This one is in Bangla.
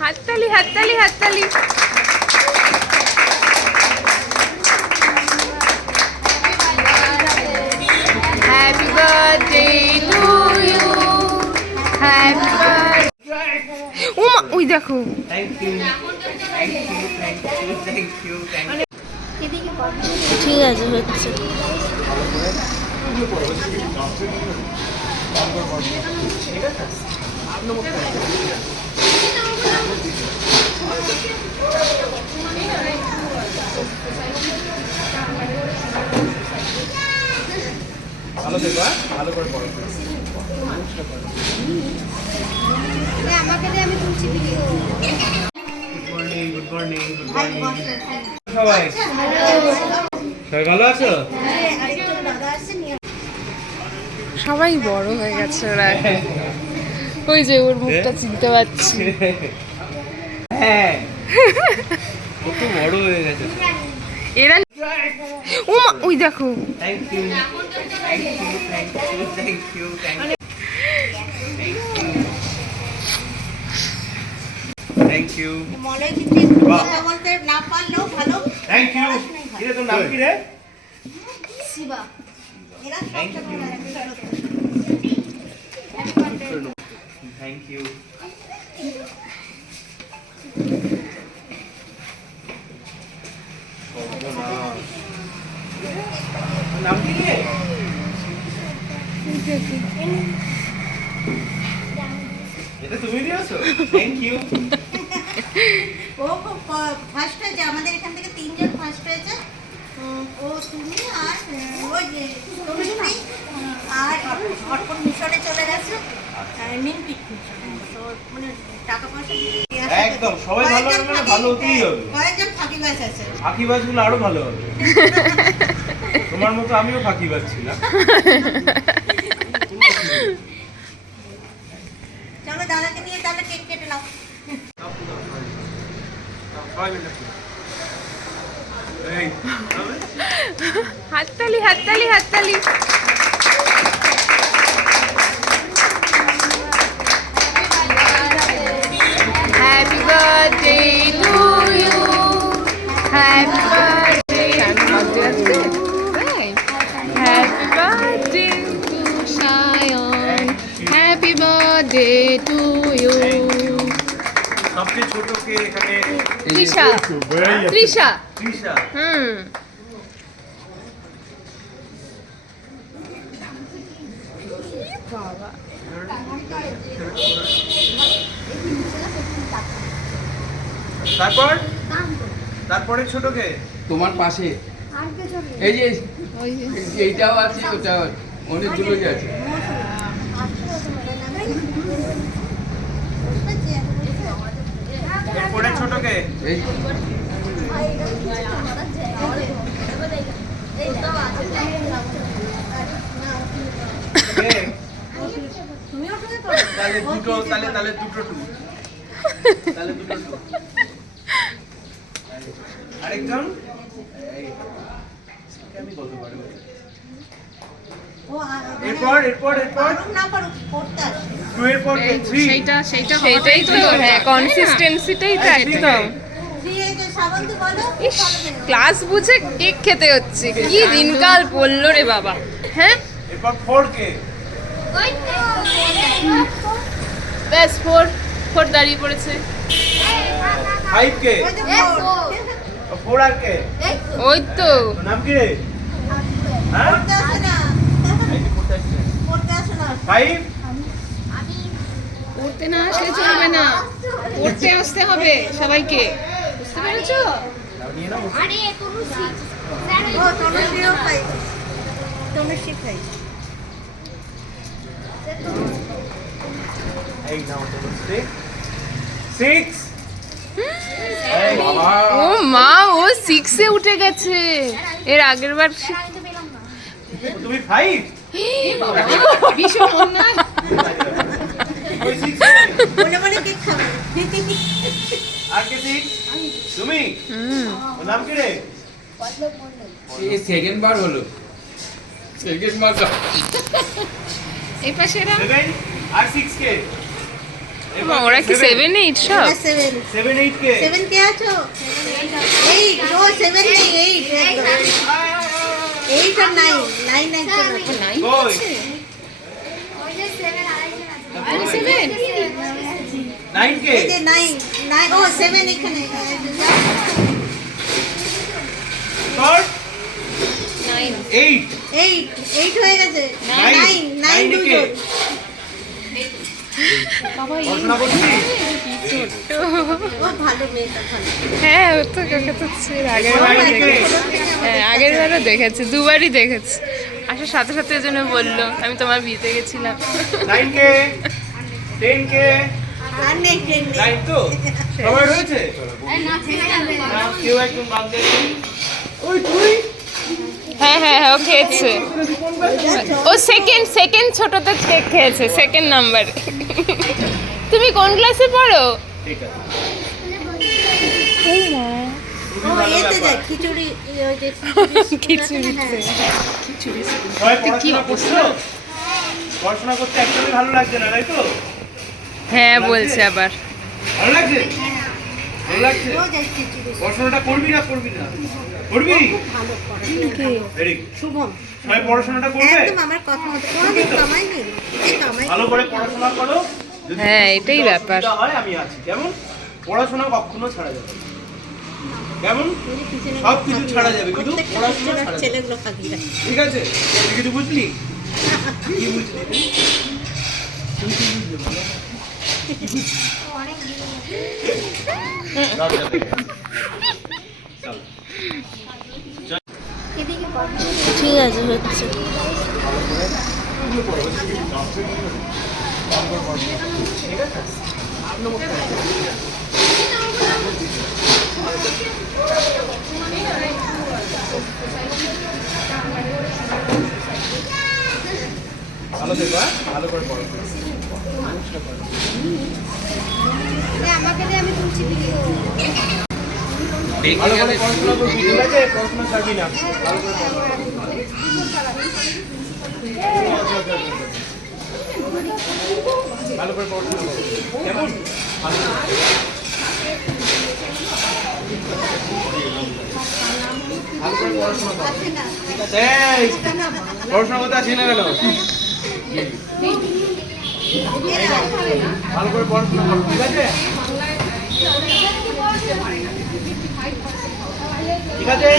হাততালি হাততালি হাততালি happy birthday to you happy birthday ও মা ওই দেখো you, thank you. ঠিক আছে ভালো হ্যাঁ? ভালো করে পড়ো। good morning, good morning. সবাই সবাই ভালো আছো সবাই বড় হয়ে গেছে ওরা। ওই যে ওর মুখটা চিনতে পারছি হ্যাঁ কত বড় হয়ে গেছে এরা ও মা ওই দেখো। Thank you thank you thank you thank you thank you thank you Malay কিন্তু একটু বাহ। কথা বলতে না পারলেও ভালো। থ্যাংক ইউ কিরে তোর নাম কি রে? শিবা। এরা থ্যাংক ইউ নাম কি এটা তুমি দিয়েছ? থ্যাংক ইউ ও খুব ফার্স্ট হয়েছে আমাদের এখান থেকে তিনজন ফার্স্ট হয়েছে। ও তুমি আর ওই যে আর অর্পণ মিশনে চলে গেছে। আর মিশনে। তো মানে টাকা পয়সা দিয়ে দিয়ে আসে। একদম, সবাই ভালো হবে ভালো হতেই হবে। কয়েকজন ফাঁকিবাজ আছে। ফাঁকিবাজগুলো আরও ভালো হবে। তোমার মতো আমিও ফাঁকিবাজ ছিলাম। চলো দাদাকে নিয়ে তাহলে কেক কেটে নাও। হাততালি হাততালি হাততালি। বার্থডে টু ইউ সবচেয়ে ছোট কে এখানে তৃষা। তৃষা। তৃষা। হুম। বাবা তারপর? তারপরে ছোট কে তোমার পাশে। এই যে এইটাও আছে ওটাও আছে অনেকগুলোই আছে। এরপরে ছোট কে? এই। কে? তুমিও ওখানে করো তাহলে দুটো তাহলে তাহলে দুটো টু। তাহলে দুটো টু। আরেকজন? আমি বলতে পারব। এরপর এরপর এরপর? তো হ্যাঁ কনসিস্টেন্সিটাই তো একদম। ফ্রি এই যে শ্রাবন্তী বলো। ইস ক্লাস বুঝে কেক খেতে হচ্ছে। কি দিনকাল পড়ল রে বাবা। হ্যাঁ? এরপর ফোর কে? ব্যাস ফোর ফোর দাঁড়িয়ে পড়েছে। ফাইভ কে? ওই ফোর। ফোর আর কে? ওই তো। নাম কি রে? হ্যাঁ করতে আসে না এই যে পড়তে আসছে। করতে আসে না ফাইভ পড়তে না আসলে চলবে না। পড়তে আসতে হবে সবাইকে। বুঝতে পেরেছ? ও মা ও সিক্সে উঠে গেছে। এর আগের বার তুমি ফাইভ ভীষণ অন্যায় মনে মনে কেক খাবে আর কে সিক্স তুমি ওর নাম কি রে এই সেকেন্ড বার হলো সেকেন্ড বার এই পাশে এরা আর সিক্স কে ওরা কি সেভেন এইট সব সেভেন সেভেন এইট কে সেভেন কে আছো এইট ও সেভেন নেই এইট এইট আর nine nine nine nine nine কে নাইন নাইন ও সেভেন এখানে। নাইন এইট এইট এইট হয়ে গেছে. নাইন নাইন দুজন। হ্যাঁ ও তো কাকে তো এর আগের বারও? দেখেছি। হ্যাঁ আগের বারও দেখেছি দুবারই দেখেছি। আসার সাথে সাথে ওই জন্য বলল আমি তোমার বিয়েতে গেছিলাম। নাইন কে টেন কে আর নেই ট্রেন নেই নাইন তো সবাই রয়েছে? কেউ একজন বাদ ওই তুই? হ্যাঁ হ্যাঁ হ্যাঁ ও খেয়েছে। ও সেকেন্ড সেকেন্ড ছোটতে কেক খেয়েছে সেকেন্ড নাম্বারে তুমি কোন ক্লাসে পড়ো? ঠিক আছে ও এতে যায় খিচুড়ি ওই যে খিচুড়িতে সবাই পড়াশোনা করছ? পড়াশোনা করতে একদমই ভালো লাগছে না তাই তো? হ্যাঁ বলছে আবার। ভালো লাগছে? ভালো লাগছে? পড়াশোনাটা করবি না করবি না? করবি? শুভম। সবাই পড়াশোনাটা করবে? একদম আমার কথা মতো। কোনোদিন কামাইনি এই ভালো করে পড়াশোনা করো। হ্যাঁ, এটাই ব্যাপার। হয় আমি আছি। কেমন? পড়াশোনা কখনো ছাড়া যাবে। কেমন সব কিছু ছাড়া যাবে কিন্তু পড়াশোনা ছাড়া ঠিক আছে তুই কিছু বুঝলি কি বুঝলি তুই? তুই কি বুঝলি বলো? রাত যাবে। ঠিক আছে হচ্ছে ভালো হ্যাঁ? ভালো করে পড়ো। আমাকে আমি তুলছি ভালো করে পড়াশোনা করবি ঠিক আছে পড়াশোনা ছাড়বি না। ভালো করে ভালো করে পড়াশোনা কেমন? ভালো। পড়াশোনা করতে আসি না কেন ভালো করে পড়াশোনা করো ঠিক আছে ঠিক আছে